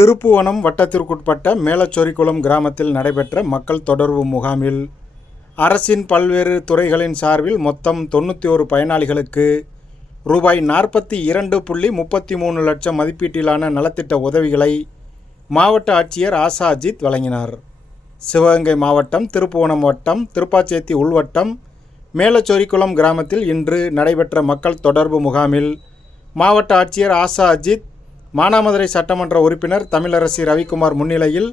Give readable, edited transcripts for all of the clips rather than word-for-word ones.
திருப்புவனம் வட்டத்திற்குட்பட்ட மேலச்சொரிக்குளம் கிராமத்தில் நடைபெற்ற மக்கள் தொடர்பு முகாமில் அரசின் பல்வேறு துறைகளின் சார்பில் மொத்தம் 91 பயனாளிகளுக்கு ரூபாய் 42.33 லட்சம் மதிப்பீட்டிலான நலத்திட்ட உதவிகளை மாவட்ட ஆட்சியர் ஆசா அஜித் வழங்கினார். சிவகங்கை மாவட்டம் திருப்புவனம் வட்டம் திருப்பாச்சேத்தி உள்வட்டம் மேலச்சொரிக்குளம் கிராமத்தில் இன்று நடைபெற்ற மக்கள் தொடர்பு முகாமில் மாவட்ட ஆட்சியர் ஆசா அஜித், மானாமதுரை சட்டமன்ற உறுப்பினர் தமிழரசி ரவிக்குமார் முன்னிலையில்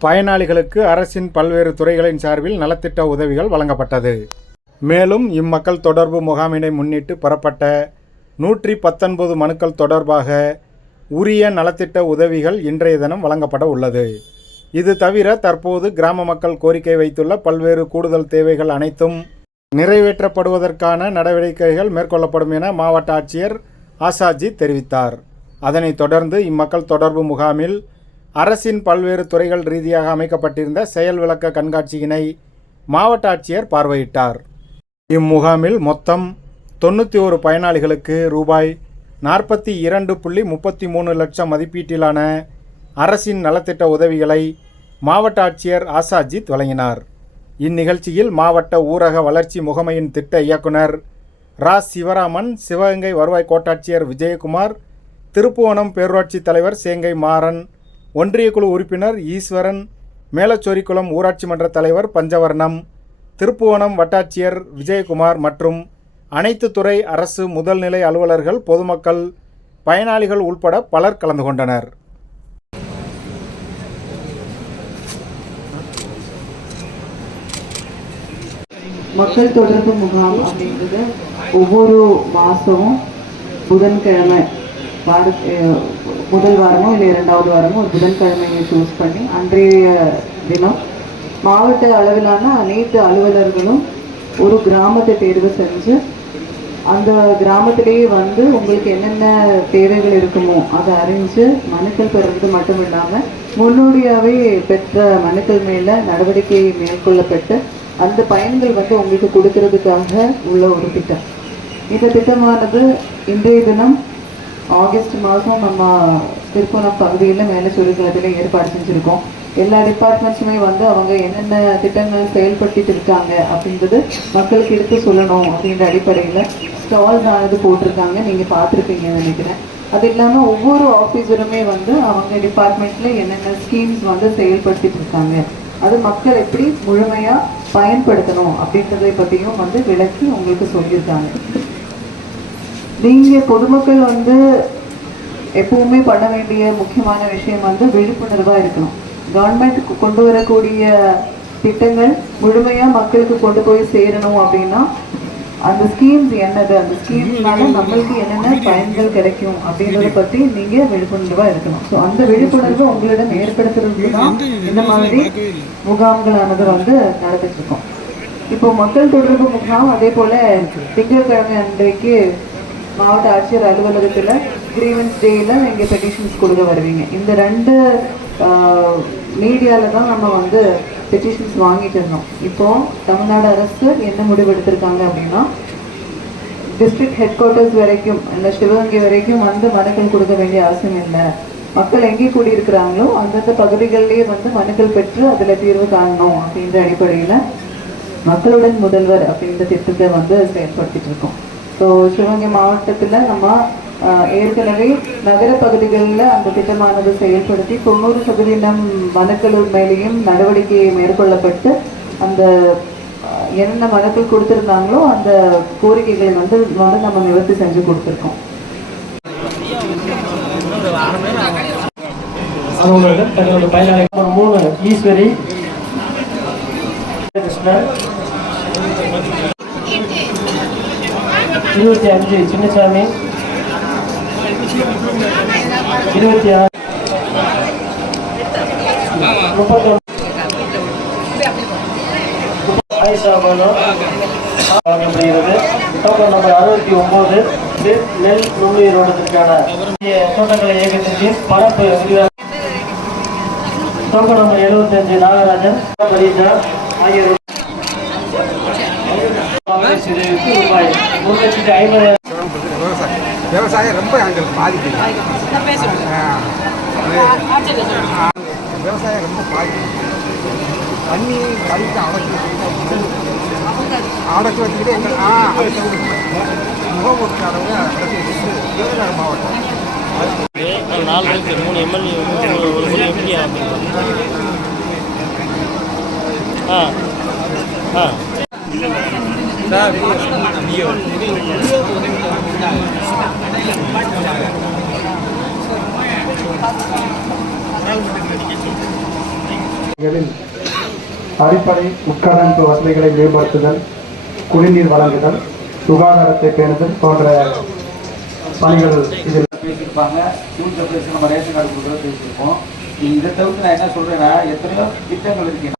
பயனாளிகளுக்கு அரசின் பல்வேறு துறைகளின் சார்பில் நலத்திட்ட உதவிகள் வழங்கப்பட்டது. மேலும் இம்மக்கள் தொடர்பு முகாமினை முன்னிட்டு பெறப்பட்ட 119 மனுக்கள் தொடர்பாக உரிய நலத்திட்ட உதவிகள் இன்றைய தினம் வழங்கப்பட உள்ளது. இது தவிர தற்போது கிராம மக்கள் கோரிக்கை வைத்துள்ள பல்வேறு கூடுதல் தேவைகள் அனைத்தும் நிறைவேற்றப்படுவதற்கான நடவடிக்கைகள் மேற்கொள்ளப்படும் என மாவட்ட ஆட்சியர் ஆசாஜித் தெரிவித்தார். அதனைத் தொடர்ந்து இம்மக்கள் தொடர்பு முகாமில் அரசின் பல்வேறு துறைகள் ரீதியாக அமைக்கப்பட்டிருந்த செயல் விளக்க கண்காட்சியினை மாவட்ட ஆட்சியர் பார்வையிட்டார். இம்முகாமில் மொத்தம் 91 பயனாளிகளுக்கு ரூபாய் 42.33 லட்சம் மதிப்பீட்டிலான அரசின் நலத்திட்ட உதவிகளை மாவட்ட ஆட்சியர் ஆசாஜித் வழங்கினார். இந்நிகழ்ச்சியில் மாவட்ட ஊரக வளர்ச்சி முகமையின் திட்ட இயக்குனர் ரா. சிவராமன், சிவகங்கை வருவாய் கோட்டாட்சியர் விஜயகுமார், திருப்புவனம் பேரூராட்சி தலைவர் சேங்கை மாறன், ஒன்றிய குழு உறுப்பினர் ஈஸ்வரன், மேலச்சொரிக்குளம் ஊராட்சி மன்ற தலைவர் பஞ்சவர்ணம், திருப்புவனம் வட்டாட்சியர் விஜயகுமார் மற்றும் அனைத்து துறை அரசு முதல்நிலை அலுவலர்கள், பொதுமக்கள், பயனாளிகள் உள்பட பலர் கலந்து கொண்டனர். மக்கள் தொடர்பு முகாம் அப்படின்றது ஒவ்வொரு மாதமும் புதன்கிழமை முதல் வாரமோ இல்லை 2வது வாரமோ ஒரு புதன்கிழமையை சூஸ் பண்ணி அன்றைய தினம் மாவட்ட அளவிலான அனைத்து அலுவலர்களும் ஒரு கிராமத்தை தேர்வு செஞ்சு அந்த கிராமத்திலேயே வந்து உங்களுக்கு என்னென்ன தேவைகள் இருக்குமோ அதை அறிஞ்சு மனுக்கள் பெறுறது மட்டும் இல்லாமல் முன்னோடியாகவே பெற்ற மனுக்கள் மேலே நடவடிக்கை மேற்கொள்ளப்பட்டு அந்த பயன்கள் வந்து உங்களுக்கு கொடுக்கறதுக்காக உள்ள ஒரு திட்டம். இந்த திட்டமானது இன்றைய தினம் ஆகஸ்ட் மாதம் நம்ம திருப்புவனம் பகுதியில் மேலச்சொரிக்குளத்தில் ஏற்பாடு செஞ்சுருக்கோம். எல்லா டிபார்ட்மெண்ட்ஸுமே வந்து அவங்க என்னென்ன திட்டங்கள் செயல்படுத்திட்டு இருக்காங்க அப்படின்றது மக்களுக்கு எடுத்து சொல்லணும் அப்படின்ற அடிப்படையில் ஸ்டால்ஸ் ஆனது போட்டிருக்காங்க. நீங்கள் பார்த்துருப்பீங்கன்னு நினைக்கிறேன். அது இல்லாமல் ஒவ்வொரு ஆஃபீஸருமே வந்து அவங்க டிபார்ட்மெண்ட்டில் என்னென்ன ஸ்கீம்ஸ் வந்து செயல்படுத்திட்டு இருக்காங்க, அது மக்கள் எப்படி முழுமையாக பயன்படுத்தணும் அப்படின்றதை பற்றியும் வந்து விளக்கி உங்களுக்கு சொல்லியிருக்காங்க. நீங்கள் பொதுமக்கள் வந்து எப்பவுமே பண்ண வேண்டிய முக்கியமான விஷயம் வந்து விழிப்புணர்வாக இருக்கணும். கவர்மெண்ட் கொண்டு வரக்கூடிய திட்டங்கள் முழுமையாக மக்களுக்கு கொண்டு போய் சேரணும் அப்படின்னா அந்த ஸ்கீம்ஸ் என்னது, அந்த ஸ்கீம்ஸ்னால நம்மளுக்கு என்னென்ன பயன்கள் கிடைக்கும் அப்படின்றத பற்றி நீங்கள் விழிப்புணர்வாக இருக்கணும். ஸோ அந்த விழிப்புணர்வு உங்களிடம் ஏற்படுத்துறதுக்கு தான் இந்த மாதிரி முகாம்களானது வந்து நடத்திட்டு இருக்கோம். இப்போ மக்கள் தொடர்பு முகாம் அதே போல் திங்கட்கிழமை அன்றைக்கு மாவட்ட ஆட்சியர் அலுவலகத்தில் கிரீவன்ஸ் டேயில் இங்கே பெட்டிஷன்ஸ் கொடுக்க வருவீங்க. இந்த 2 மீடியாவில் தான் நம்ம வந்து பெட்டிஷன்ஸ் வாங்கிட்டு இருந்தோம். இப்போது தமிழ்நாடு அரசு என்ன முடிவு எடுத்திருக்காங்க அப்படின்னா டிஸ்ட்ரிக்ட் ஹெட் குவார்ட்டர்ஸ் வரைக்கும் இல்லை சிவகங்கை வரைக்கும் வந்து மனுக்கள் கொடுக்க வேண்டிய அவசியம் இல்லை. மக்கள் எங்கே கூடியிருக்கிறாங்களோ அந்தந்த பகுதிகளிலேயே வந்து மனுக்கள் பெற்று அதில் தீர்வு காணணும் அப்படின்ற அடிப்படையில் மக்களுடன் முதல்வர் அப்படின்ற திட்டத்தை வந்து செயல்படுத்திட்டு இருக்கோம். ஸோ சிவகங்கை மாவட்டத்தில் நம்ம ஏற்கனவே நகர பகுதிகளில் அந்த திட்டமானது செயல்படுத்தி 90% மனுக்கள் மேலேயும் நடவடிக்கை மேற்கொள்ளப்பட்டு அந்த என்னென்ன மனுக்கள் கொடுத்துருந்தாங்களோ அந்த கோரிக்கைகளை வந்து நம்ம நிவர்த்தி செஞ்சு கொடுத்துருக்கோம். ஈஸ்வரி, கிருஷ்ணன், 25 சின்னசாமி, 26 31 வழங்கப்படுகிறது. டோக்கன் நம்பர் 69 நெல் நுண்ணுயிரோட்டத்திற்கான தோட்டக்கலை இயக்கத்தின் பரப்பு டோக்கன் நம்பர் 75 நாகராஜன், பரீஜா ஆகியோர் ரூபாய் 3,50,000 விவசாயம் ரொம்ப எங்களுக்கு பாதிக்குது. விவசாயம் ரொம்ப பாதிக்குது. தண்ணி கழித்து அடைச்சி வச்சுக்கிட்டு எங்கள் முகமூர்த்தியானவங்க அடைச்சி வச்சுட்டு விருதுநகர் மாவட்டம் 3 எம்எல்ஏ ஒரு எம்பி அடிப்படை உட்கட்டமைப்பு வசதிகளை மேம்படுத்துதல், குடிநீர் வழங்குதல், சுகாதாரத்தை பேணுதல் போன்ற பணிகள் இதில் பேசியிருப்பாங்க. ஸ்கூல் சப்ளைஸ் நம்ம ரேஷன் கார்டு கொடுக்குறது பேசியிருப்போம். இதை தவிர்த்து நான் என்ன சொல்கிறேன்னா, எத்தனையோ திட்டங்கள் இருக்கு.